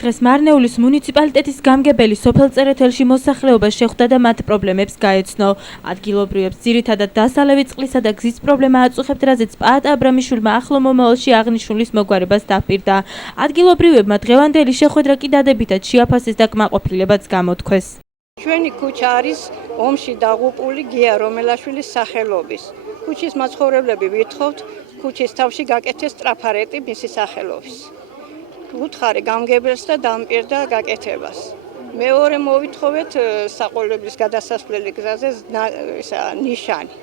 დღეს მარნეულის მუნიციპალიტეტის გამგებელი სოფელ წერეთელში მოსახლეობას შეხვდა და მათ პრობლემებს გაეცნო. ადგილობრივებს ძირითადად დასალევი წყლისა და გზის პრობლემა აწუხებთ, რაზეც პაატ აბრამიშვილმა ახლო მომავალში აღნიშნულის მოგვარებას დაპირდა. ადგილობრივებმა დღევანდელი შეხვედრა კი დადებითად შეაფასეს და კმაყოფილებაც გამოთქვეს. ჩვენი ქუჩა არის ომში დაღუპული გია რომელაშვილის სახელობის. ქუჩის მაცხოვრებლები ვითხოვთ ქუჩის თავში გაკეთეს ტრაფარეტი მისი სახელობის. უთხარი გამგებელს და დამპირდა გაკეთებას. მეორე მოვითხოვეთ საყოველების გადასასვლელი გზაზე ნიშანი.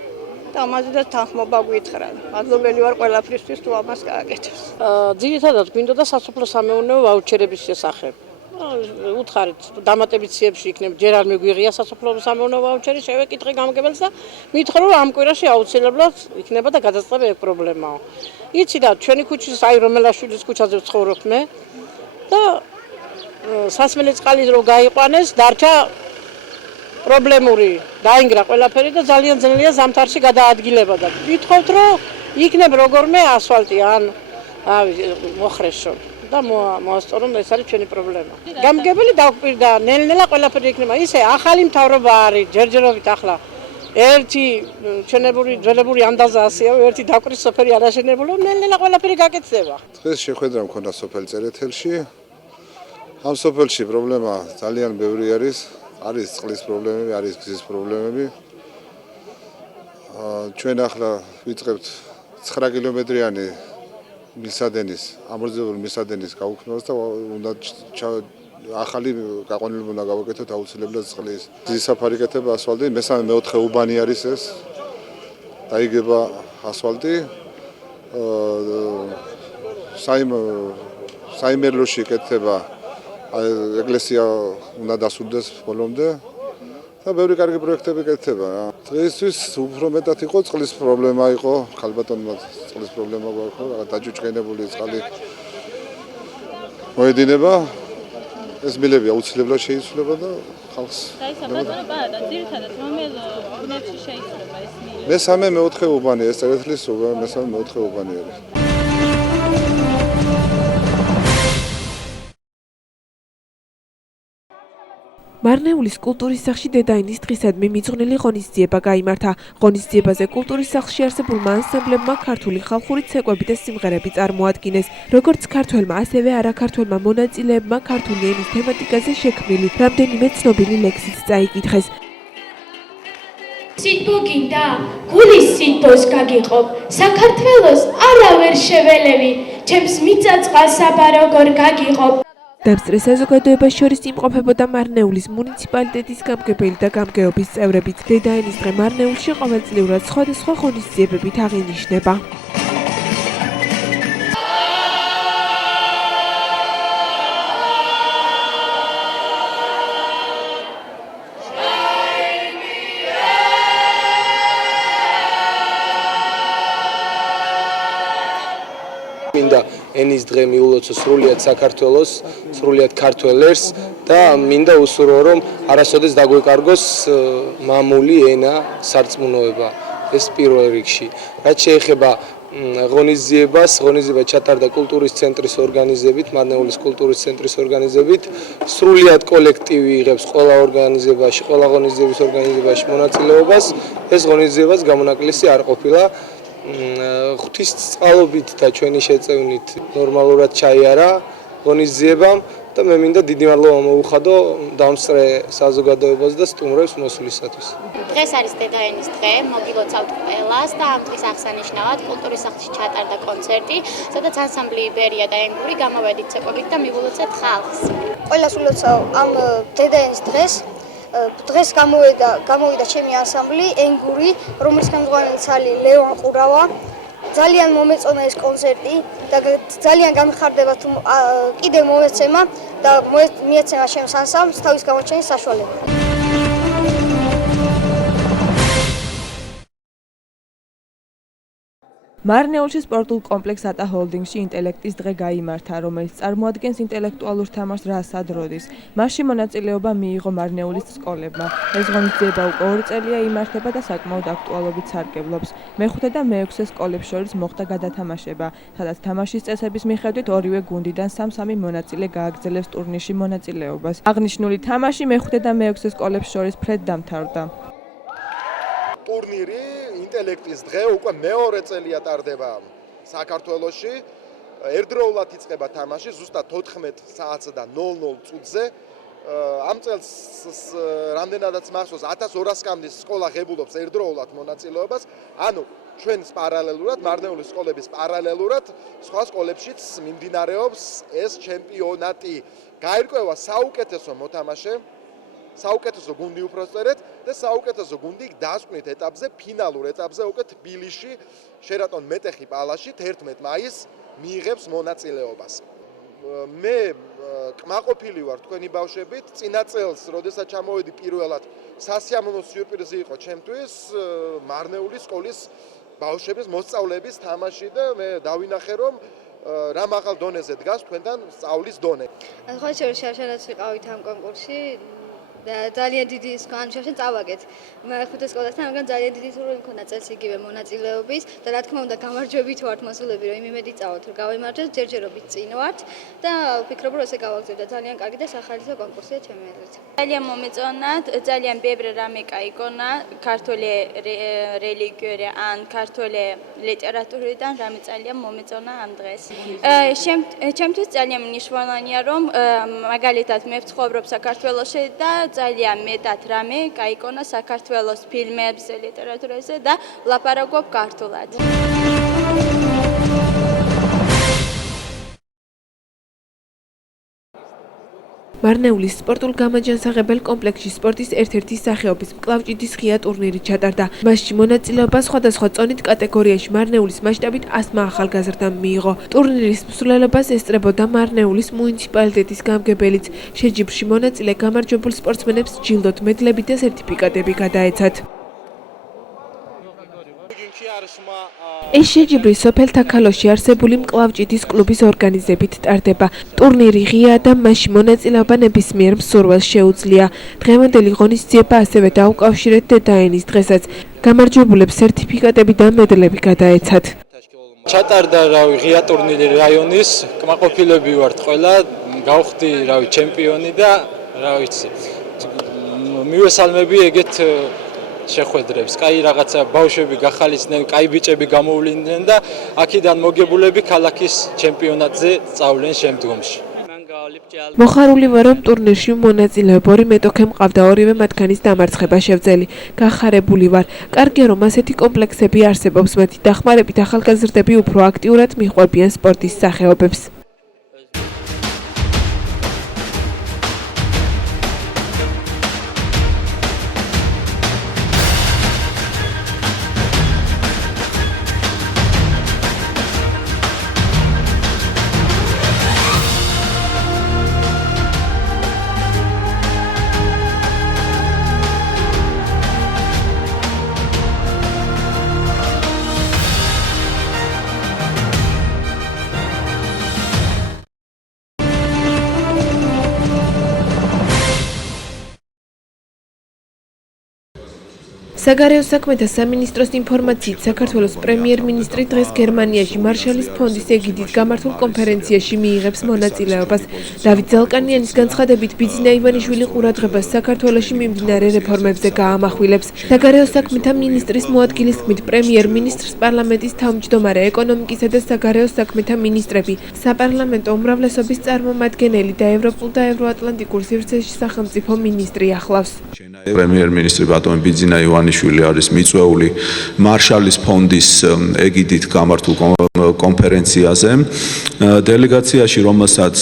და ამაზე თანხმობა გვითხრა. მადლობელი ვარ ყველაფრისთვის თუ ამას გააკეთებს. ძირითადად გვინდოდა სასოფლო-სამეურნეო ვაუჩერების შესახებ. უთხარით დამატებითიებში იქნება ჯერ არ მიგვიღია სასოფლო-სამეურნეო ვაუჩერი, შევეკითხე გამგებელს და მითხრა რომ ამ კვირაში აუცილებლად იქნება და გადაწყვეტა ეგ პრობლემაა. იცი და ჩვენი ქუჩის აი რომელაშვილის ქუჩაზე ვცხოვრობ მე და სასმელი წყალი რო გაიყვანეს, დარჩა პრობლემური, დაინგრა ყველაფერი და ძალიან ძნელია ზამთარში გადაადგილება და ვითხოვთ რომ იქნება როგორმე ასფალტი ან მოხრესო. და მოასწორონ ეს არის ჩვენი პრობლემა. გამგებელი დაგვპირდა ნელ-ნელა ყველაფერი იქნება. ისე ახალი მთავრობა არის ჯერჯერობით ახლა. ერთი ძველებური ანდაზა ასეა, ერთი დაკვრის სოფელი არაშენებულა, ნელ-ნელა ყველაფერი გაკეთდება. დღეს შეხვედრა მქონდა სოფელ წერეთელში. ამ სოფელში პრობლემა ძალიან ბევრი არის. არის წყლის პრობლემები, არის გზის პრობლემები. ჩვენ ახლა ვიწყებთ 9 კილომეტრიანი მისადენის, ამორჩეულ მისადენის გაუქმებას და უნდა ახალი გაყვანილობა უნდა გავაკეთოთ აუცილებლად წყლის. გზის საფარი კეთება ასფალტი, მესამე მეოთხე უბანი არის ეს. დაიგება ასფალტი. საიმერლოში კეთება ეკლესია უნდა დასრულდეს ბოლომდე. და ბევრი კარგი პროექტები კეთდება. დღეისთვის უფრო მეტად იყო წყლის პრობლემა იყო, ხალბატონმა წყლის პრობლემა გვაქვს, დაჯუჭკენებული წყალი მოედინება. ეს მილები აუცილებლად შეიცვლება და ხალხს. და ისა ბატონო პაატა, ძირითადად რომელ ბუნებში შეიცვლება ეს მილები? მესამე მეოთხე უბანი, ეს წერეთლის მესამე მეოთხე უბანი არის. მარნეულის კულტურის სახლში დედაენის დღისადმი მიძღვნილი ღონისძიება გაიმართა. ღონისძიებაზე კულტურის სახლში არსებულმა ანსამბლებმა ქართული ხალხური ცეკვები და სიმღერები წარმოადგინეს. როგორც ქართველმა, ასევე არაქართველმა მონაწილეებმა ქართული ენის თემატიკაზე შექმნილი რამდენიმე ცნობილი ლექსიც წაიკითხეს. სიტბო გინდა, გულის სიტბოს გაგიყობ, საქართველოს არავერ შეველევი, ჩემს მიწაწყალს აბა როგორ გაგიყობ. დამსწრე საზოგადოებას შორის იმყოფებოდა მარნეულის მუნიციპალიტეტის გამგებელი და გამგეობის წევრებიც. დედაენის დღე მარნეულში ყოველწლიურად სხვადასხვა ღონისძიებებით აღინიშნება. მინდა ენის დღე მიულოცო სრულიად საქართველოს, სრულიად ქართველებს და მინდა უსურვო რომ არასოდეს დაგვეკარგოს მამული ენა, სარწმუნოება. ეს პირველ რიგში. რაც შეეხება ღონისძიებას, ღონისძიება ჩატარდა კულტურის ცენტრის ორგანიზებით, მარნეულის კულტურის ცენტრის ორგანიზებით. სრულიად კოლექტივი იღებს ყველა ორგანიზებაში, ყველა ღონისძიების ორგანიზებაში მონაწილეობას. ეს ღონისძიებას გამონაკლისი არ ყოფილა. ღვთის წყალობით და ჩვენი შეწევნით ნორმალურად ჩაიარა ღონისძიებამ და მე მინდა დიდი მადლობა მოუხადო დამსწრე საზოგადოებას და სტუმრებს მოსვლისათვის. დღეს არის დედაენის დღე, მოგილოცავთ ყველას და ამ დღის აღსანიშნავად კულტურის სახლში ჩატარდა კონცერტი, სადაც ანსამბლი იბერია და ენგური გამოვედით ცეკვებით და მივულოცეთ ხალხს. ყველას ულოცავ ამ დედაენის დღეს. დღეს გამოვიდა ჩემი ანსამბლი ენგური, რომლის ხელმძღვანელიც არის ლევან ყურავა. ძალიან მომეწონა ეს კონცერტი და ძალიან გამიხარდება თუ კიდევ მომეცემა და მიეცემა ჩემს ანსამბლს თავის გამოჩენის საშუალება. მარნეულში სპორტულ კომპლექს ატა ჰოლდინგში ინტელექტის დღე გაიმართა, რომელიც წარმოადგენს ინტელექტუალურ თამაშს რასად როდის. მასში მონაწილეობა მიიღო მარნეულის სკოლებმა. ეს ღონისძიება უკვე 2 წელია იმართება და საკმაოდ აქტუალობით სარგებლობს. მეხუთე და მეექვსე სკოლებს შორის მოხდა გადათამაშება, სადაც თამაშის წესების მიხედვით ორივე გუნდიდან 3-3 მონაწილე გააგრძელებს ტურნირში მონაწილეობას. აღნიშნული თამაში მეხუთე და მეექვსე სკოლებს შორის ფრედ დამთავრდა. ტურნირი ინტელექტის დღე უკვე მეორე წელია ტარდება საქართველოში. ერთდროულად იწყება თამაში ზუსტად 14 საათსა და 00 წუთზე. ამ წელს რამდენადაც მახსოვს 1200-მდე სკოლა ღებულობს ერთდროულად მონაწილეობას. ანუ ჩვენს პარალელურად, მარნეულის სკოლების პარალელურად სხვა სკოლებშიც მიმდინარეობს ეს ჩემპიონატი. გაირკვევა საუკეთესო მოთამაშე, საუკეთესო გუნდი უпроსწერეთ და საუკეთესო გუნდი დასკვნით ეტაპზე, ფინალურ ეტაპზე უკვე თბილისში შერატონ მეტეხი პალაში 11 მაისს მიიღებს მონაწილეობას. მე კმაყოფილი ვარ თქვენი ბავშვებით. წინა წელს, როდესაც ჩამოვედი პირველად, სასიამოვნო სიურპრიზი იყო ჩემთვის მარნეულის სკოლის ბავშვების მოსწავლეების თამაში და მე დავინახე რომ რა მაღალ დონეზე დგას თქვენთან სწავლის დონე. ხო, შარშანაც ვიყავით ამ კონკურსში. ძალიან დიდი განშაშენ წავაგეთ. მეხუთე სკოლასთან, მაგრამ ძალიან დიდი სურვილი მქონდა წელს იგივე მონაწილეობის და რა თქმა უნდა გამარჯვებით ვართ მოსულები, რომ იმედი წავთ, რომ გავიმარჯვეთ, ჯერჯერობით წინ ვართ და ვფიქრობ, რომ ესე გავაგზავნე და ძალიან კარგი და სახალისო კონკურსია ჩემი აზრით. ძალიან მომეწონა, ძალიან ბევრი რამე კაიგონა, ქართული რელიგიური ან ქართული ლიტერატურიდან რამე ძალიან მომეწონა ამ დღეს. ჩემთვის ძალიან მნიშვნელოვანია, რომ მაგალითად მე ვცხოვრობ საქართველოში და ძალიან მეტად რამე გაიგონა საქართველოს ფილმებზე, ლიტერატურაზე და ლაპარაკობ ქართულად. მარნეულის სპორტულ გამაჯანსაღებელ კომპლექსში სპორტის ერთ-ერთი სახეობის მკლავჭიდის ღია ტურნირი ჩატარდა. მასში მონაწილეობა სხვადასხვა წონით კატეგორიაში მარნეულის მასშტაბით 100-მა ახალგაზრდამ მიიღო. ტურნირის მსვლელობას ესწრებოდა მარნეულის მუნიციპალიტეტის გამგებელიც. შეჯიბრში მონაწილე გამარჯვებულ სპორტსმენებს ჯილდოთ, მედლები და სერტიფიკატები გადაეცათ. ეს შეჯიბრი სოფელთა ქალოში არსებული მკლავჭიდის კლუბის ორგანიზებით ტარდება. ტურნირი ღიაა და მასში მონაწილეობა ნებისმიერ მსურველს შეუძლია. დღევანდელი ღონისძიება ასევე დაუკავშირეთ დედაენის დღესაც. გამარჯვებულებს სერტიფიკატები და მედლები გადაეცათ. ჩატარდა ღია ტურნირი რაიონის, კმაყოფილები ვართ ყველა, გავხდი ჩემპიონი და მივესალმები ეგეთ შეხვედრებს. კაი რაღაცა ბავშვები გახალისდნენ, კაი ბიჭები გამოვლიდნენ და აქედან მოგებულები ქალაქის ჩემპიონატზე სწავლენ შემდგომში. მოხარული ვარ, რომ ტურნირში მონაწილეობ ორი მეტოქე მყავდა, ორივე მათგანის დამარცხება შევძელი. გახარებული ვარ. კარგია, რომ ასეთი კომპლექსები არსებობს, მათი დახმარებით ახალგაზრდები უფრო აქტიურად მიჰყვებიან სპორტის სახეობებს. საგარეო საქმეთა სამინისტროს ინფორმაციით, საქართველოს პრემიერ-მინისტრი დღეს გერმანიაში მარშალის ფონდის ეგიდით გამართულ კონფერენციაში მიიღებს მონაწილეობას. დავით ზალკანიანის განცხადებით, ბიძინა ივანიშვილი ყურადღებას საქართველოში მიმდინარე რეფორმებზე გაამახვილებს. საგარეო საქმეთა მინისტრის მოადგილის თქმით, პრემიერ-მინისტრს პარლამენტის თავმჯდომარე, ეკონომიკისა და საგარეო საქმეთა მინისტრები, საპარლამენტო უმრავლესობის წარმომადგენელი და ევროპულ და ევროატლანტიკურ სივრცეში სახელმწიფო მინისტრი ახლავს. პრემიერ-მინისტრი ბატონი ბიძინა ივანიშვილი არის მიწვეული მარშალის ფონდის ეგიდით გამართულ კონფერენციაზე. დელეგაციაში, რომელსაც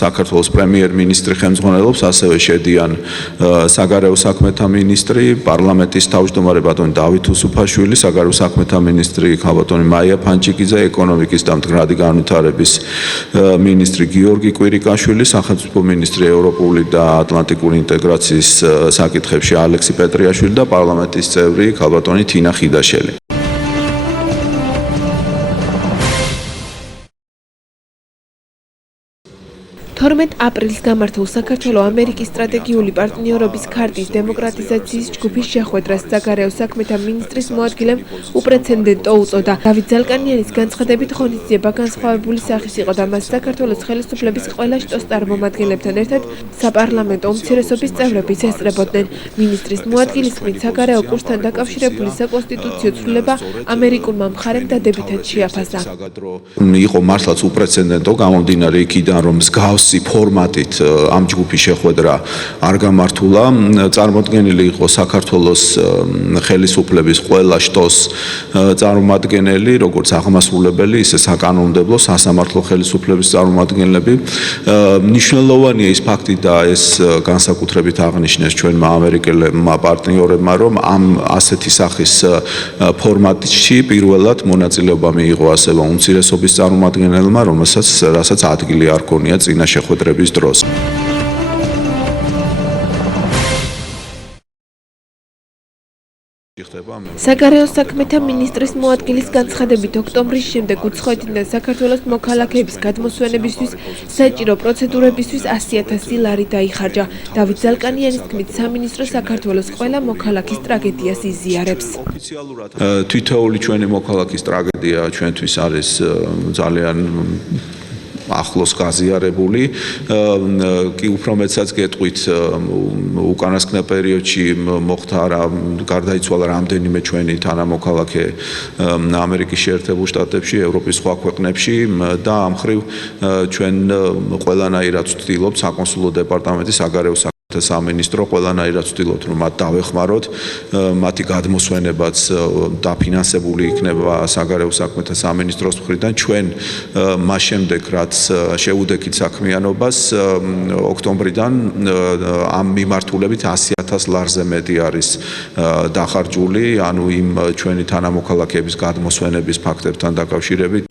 საქართველოს პრემიერ-მინისტრი ხელმძღვანელობს, ასევე შედიან საგარეო საქმეთა მინისტრი, პარლამენტის თავმჯდომარე ბატონი დავით უსუფაშვილი, საგარეო საქმეთა მინისტრი ბატონი მაია ფანჩიკიძე, ეკონომიკის და მდგრადი განვითარების მინისტრი გიორგი კვირიკაშვილი, სახელმწიფო მინისტრი ევროპული და ატლანტიკური ინტეგრაციის საკითხებში ალექსი პეტრიაშვილი და პარლამენტის წევრი ქალბატონი თინა ხიდაშელი. 12 აპრილს გამართულ საქართველო-ამერიკის სტრატეგიული პარტნიორობის ქარტის დემოკრატიზაციის ჯგუფის შეხვედრას საგარეო საქმეთა მინისტრის მოადგილემ უპრეცედენტო უწოდა. დავით ზალკანიანის განცხადებით ღონისძიება განსხვავებული სახის იყო და მას საქართველოს ხელისუფლების ყველა შტოს წარმომადგენლებთან ერთად საპარლამენტო უმცირესობის წევრებიც ესწრებოდნენ. მინისტრის მოადგილის თქმით, საგარეო კურსთან დაკავშირებული საკონსტიტუციო ცვლილება ამერიკულმა მხარემ დადებითად შეაფასა. იყო მართლაც უპრეცედენტო გამომდინარე იქიდან, რომ მსგავსი ფორმატით ამ ჯგუფის შეხვედრა არ გამართულა. წარმოადგენილი იყო საქართველოს ხელისუფლების ყველა შტოს წარმომადგენელი, როგორც აღმასრულებელი, ისე საკანონმდებლო, სასამართლო ხელისუფლების წარმომადგენლები. მნიშვნელოვანია ის ფაქტი და ეს განსაკუთრებით აღნიშნეს ჩვენმა ამერიკელებმა პარტნიორებმა, რომ ამ ასეთი სახის ფორმატში პირველად მონაწილეობა მიიღო ასევე უმცირესობის წარმომადგენელმა, რასაც ადგილი არ ქონია წინა შეხვედრების დროს. საგარეო საქმეთა მინისტრის მოადგილის განცხადებით, ოქტომბრის შემდეგ უცხოეთიდან საქართველოს მოქალაქეების გადმოსვენებისთვის საჭირო პროცედურებისთვის 100,000 ლარი დაიხარჯა. დავით ზალკანიანის თქმით, სამინისტრო საქართველოს ყველა მოქალაქის ტრაგედიას იზიარებს. თითოეული ჩვენი მოქალაქის ტრაგედია ჩვენთვის არის ძალიან ახლოს გაზიარებული. კი უფრო მეცაც გეტყვით, უკანასკნელ პერიოდში მოხდა გარდაიცვალა რამდენიმე ჩვენი თანამოქალაქე ამერიკის შეერთებულ შტატებში, ევროპის სხვა ქვეყნებში და ამ მხრივ ჩვენ ყველანაირად ვცდილობთ, საკონსულო დეპარტამენტი, საგარეო სამინისტრო ყველანაირად ვცდილობთ, რომ მათ დავეხმაროთ, მათი გადმოსვენებაც დაფინანსებული იქნება საგარეო საქმეთა სამინისტროს მხრიდან. ჩვენ მას შემდეგ, რაც შეუდექით საქმიანობას, ოქტომბრიდან ამ მიმართულებით 100,000 ლარზე მეტი არის დახარჯული, ანუ იმ ჩვენი თანამოქალაქეების გადმოსვენების ფაქტებთან დაკავშირებით.